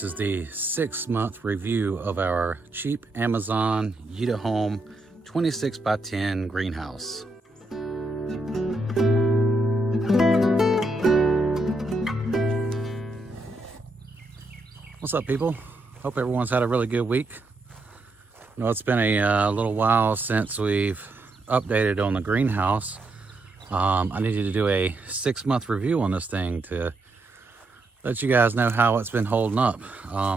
This is the 6-month review of our cheap Amazon Yita Home 26 by 10 greenhouse. What's up, people? Hope everyone's had a really good week. I know it's been a little while since we've updated on the greenhouse. I needed to do a 6-month review on this thing to let you guys know how it's been holding up.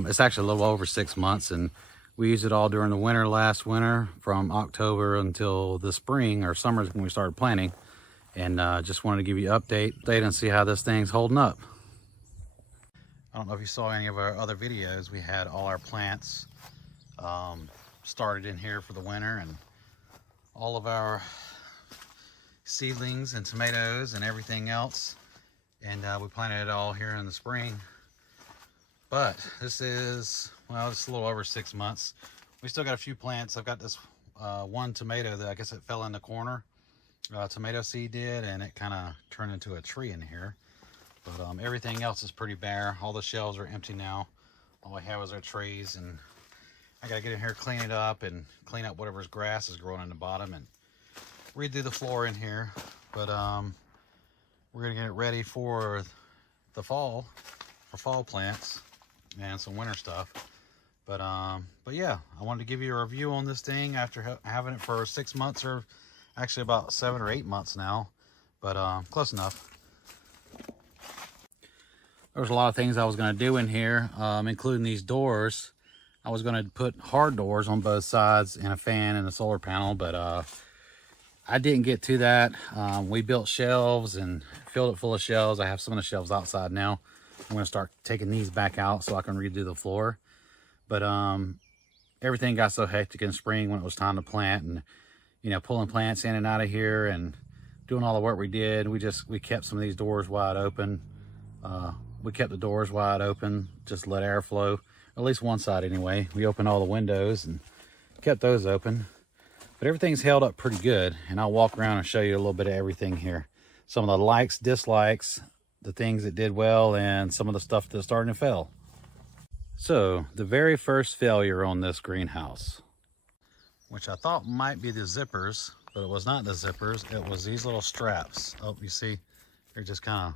It's actually a little over 6 months, and we used it all during the winter last winter, from October until the spring or summer when we started planting. And just wanted to give you an update and see how this thing's holding up. I don't know if you saw any of our other videos. We had all our plants started in here for the winter, and all of our seedlings and tomatoes and everything else. And we planted it all here in the spring. But this is, well, it's a little over 6 months. We still got a few plants. I've got this one tomato that I guess it fell in the corner. Tomato seed did, and it kind of turned into a tree in here. But everything else is pretty bare. All the shelves are empty now. All I have is our trays, and I gotta get in here, clean it up, and clean up whatever's grass is growing in the bottom, and redo the floor in here. But we're gonna get it ready for the fall, for fall plants and some winter stuff. But yeah, I wanted to give you a review on this thing after having it for 6 months, or actually about 7 or 8 months now. But close enough. There's a lot of things I was going to do in here, including these doors. I was going to put hard doors on both sides and a fan and a solar panel, but I didn't get to that. We built shelves and filled it full of shelves. I have some of the shelves outside now. I'm going to start taking these back out so I can redo the floor. But everything got so hectic in spring when it was time to plant, and you know, pulling plants in and out of here and doing all the work we did. We kept some of these doors wide open. We kept the doors wide open, just let air flow, at least one side anyway. We opened all the windows and kept those open. But everything's held up pretty good, and I'll walk around and show you a little bit of everything here. Some of the likes, dislikes, the things that did well, and some of the stuff that's starting to fail. So, the very first failure on this greenhouse, which I thought might be the zippers, but it was not the zippers. It was these little straps. Oh, you see, they're just kind of,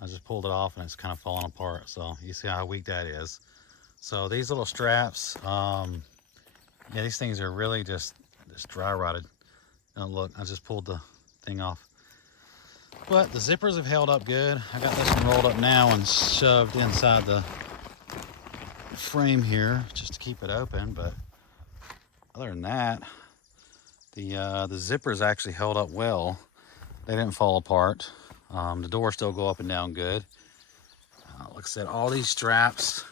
I just pulled it off and it's kind of falling apart. So you see how weak that is. So these little straps, yeah, these things are really just dry rotted. Oh, look, I just pulled the thing off. But the zippers have held up good. I got this one rolled up now and shoved inside the frame here just to keep it open. But other than that, the zippers actually held up well. They didn't fall apart. The doors still go up and down good. Like I said, all these straps,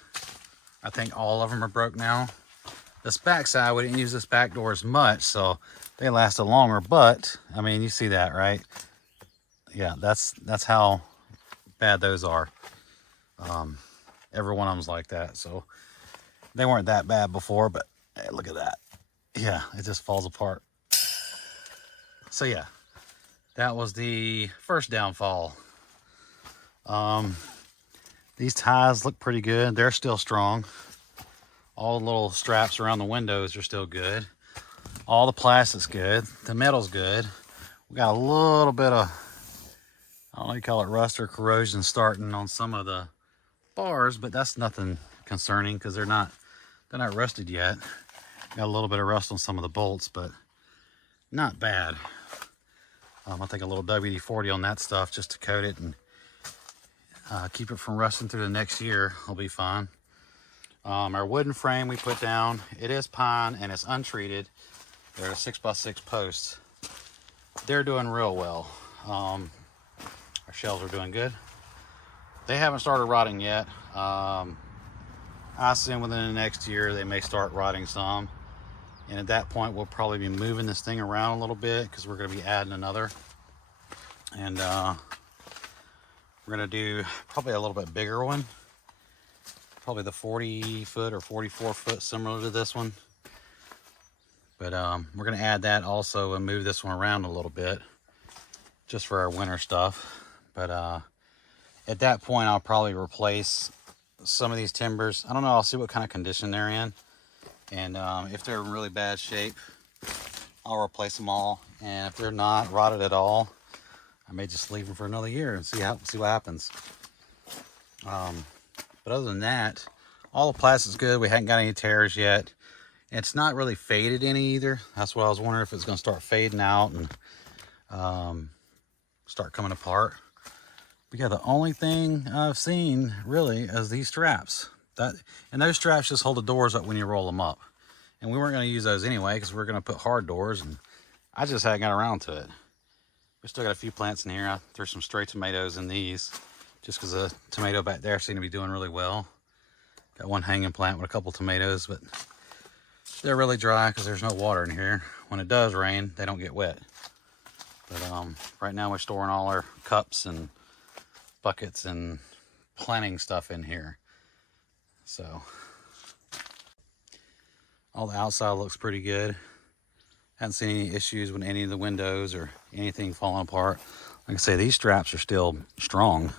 I think all of them are broke now. This back side, we didn't use this back door as much, so they lasted longer. But I mean, you see that, right? Yeah, that's how bad those are. Every one of them's like that. So they weren't that bad before, but hey, look at that. Yeah, it just falls apart. So yeah, that was the first downfall. These ties look pretty good. They're still strong. All the little straps around the windows are still good. All the plastic's good. The metal's good. We got a little bit of, I don't know, you call it rust or corrosion starting on some of the bars, but that's nothing concerning because they're not rusted yet. Got a little bit of rust on some of the bolts, but not bad. I think a little WD-40 on that stuff just to coat it and keep it from rusting through the next year will be fine. Our wooden frame we put down, it is pine and it's untreated. They're 6x6 posts. They're doing real well. Our shelves are doing good. They haven't started rotting yet. I assume within the next year they may start rotting some. And at that point, we'll probably be moving this thing around a little bit because we're going to be adding another. And we're going to do probably a little bit bigger one. Probably the 40-foot or 44-foot, similar to this one. But we're going to add that also and move this one around a little bit just for our winter stuff. But at that point, I'll probably replace some of these timbers. I don't know, I'll see what kind of condition they're in. And if they're in really bad shape, I'll replace them all. And if they're not rotted at all, I may just leave them for another year and see what happens. But other than that, all the plastic's good. We haven't got any tears yet. It's not really faded any either. That's what I was wondering, if it's going to start fading out and start coming apart. But yeah, the only thing I've seen really is these straps. And those straps just hold the doors up when you roll them up. And we weren't going to use those anyway because we're going to put hard doors, and I just hadn't got around to it. We still got a few plants in here. I threw some stray tomatoes in these just because the tomato back there seemed to be doing really well. Got one hanging plant with a couple tomatoes, but they're really dry because there's no water in here. When it does rain, they don't get wet. But right now we're storing all our cups and buckets and planting stuff in here. So all the outside looks pretty good. Haven't seen any issues with any of the windows or anything falling apart. Like I say, these straps are still strong.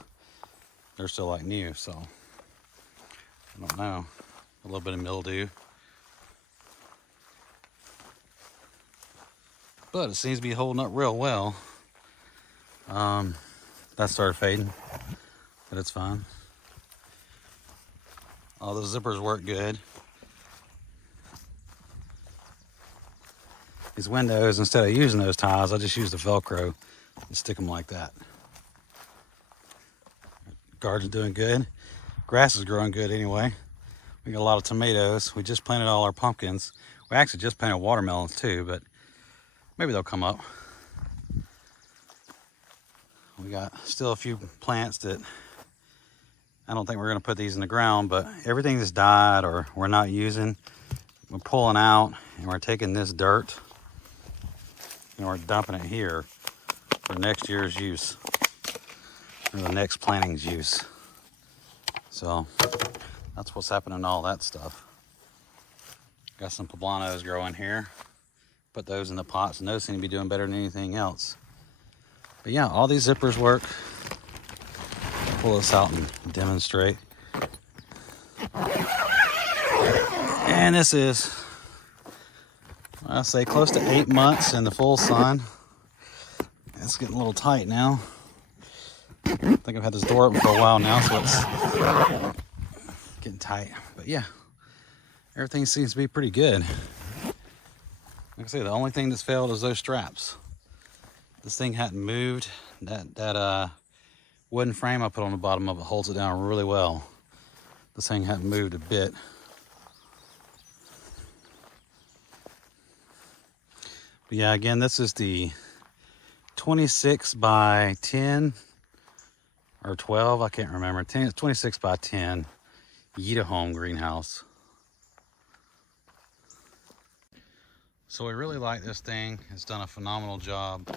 They're still like new, so I don't know. A little bit of mildew. But it seems to be holding up real well. That started fading, but it's fine. All the zippers work good. These windows, instead of using those ties, I just use the Velcro and stick them like that. Garden's doing good. Grass is growing good anyway. We got a lot of tomatoes. We just planted all our pumpkins. We actually just planted watermelons too, but maybe they'll come up. We got still a few plants that I don't think we're going to put these in the ground, but everything that's died or we're not using, we're pulling out, and we're taking this dirt and we're dumping it here for next year's use, or the next planting's use. So that's what's happening to all that stuff. Got some poblanos growing here. Put those in the pots, and those seem to be doing better than anything else. But yeah, all these zippers work. I'll pull this out and demonstrate. And this is, I'll say, close to 8 months in the full sun. It's getting a little tight now. I think I've had this door open for a while now, so it's getting tight. But yeah, everything seems to be pretty good. Like I say, the only thing that's failed is those straps. This thing hadn't moved. That wooden frame I put on the bottom of it holds it down really well. This thing hadn't moved a bit. But yeah, again, this is the 26 by 10 or 12, I can't remember. 26 by 10 Yita Home greenhouse. So we really like this thing. It's done a phenomenal job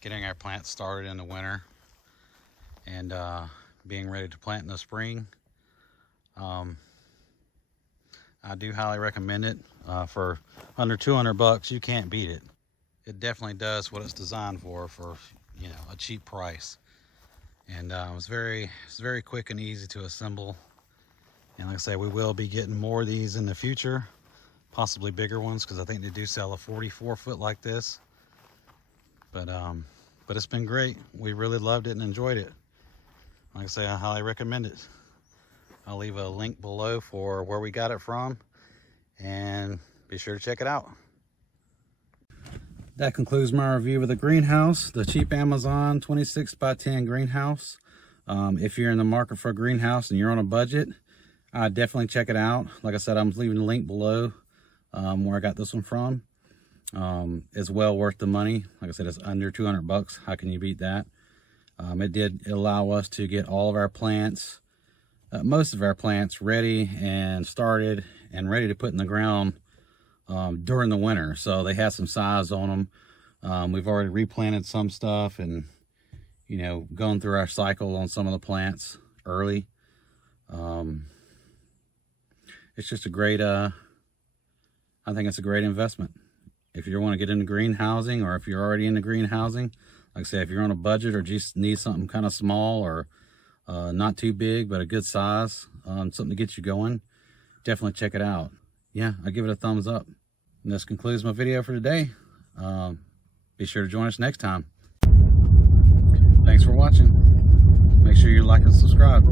getting our plants started in the winter and being ready to plant in the spring. I do highly recommend it. For under 200 bucks, you can't beat it. It definitely does what it's designed for you know, a cheap price. And it's very quick and easy to assemble. And like I say, we will be getting more of these in the future, possibly bigger ones, because I think they do sell a 44 foot like this. But it's been great. We really loved it and enjoyed it. Like I say, I highly recommend it. I'll leave a link below for where we got it from, and be sure to check it out. That concludes my review of the greenhouse, the cheap Amazon 26 by 10 greenhouse. If you're in the market for a greenhouse and you're on a budget, definitely check it out. Like I said, I'm leaving the link below where I got this one from. It's well worth the money. Like I said, it's under 200 bucks. How can you beat that? It did allow us to get all of our plants, most of our plants ready and started and ready to put in the ground during the winter. So they had some size on them. We've already replanted some stuff and, you know, gone through our cycle on some of the plants early. It's just a great, I think it's a great investment. If you want to get into greenhousing, or if you're already into greenhousing, like I say, if you're on a budget or just need something kind of small or not too big, but a good size, something to get you going, definitely check it out. Yeah, I give it a thumbs up. And this concludes my video for today. Be sure to join us next time. Thanks for watching. Make sure you like and subscribe.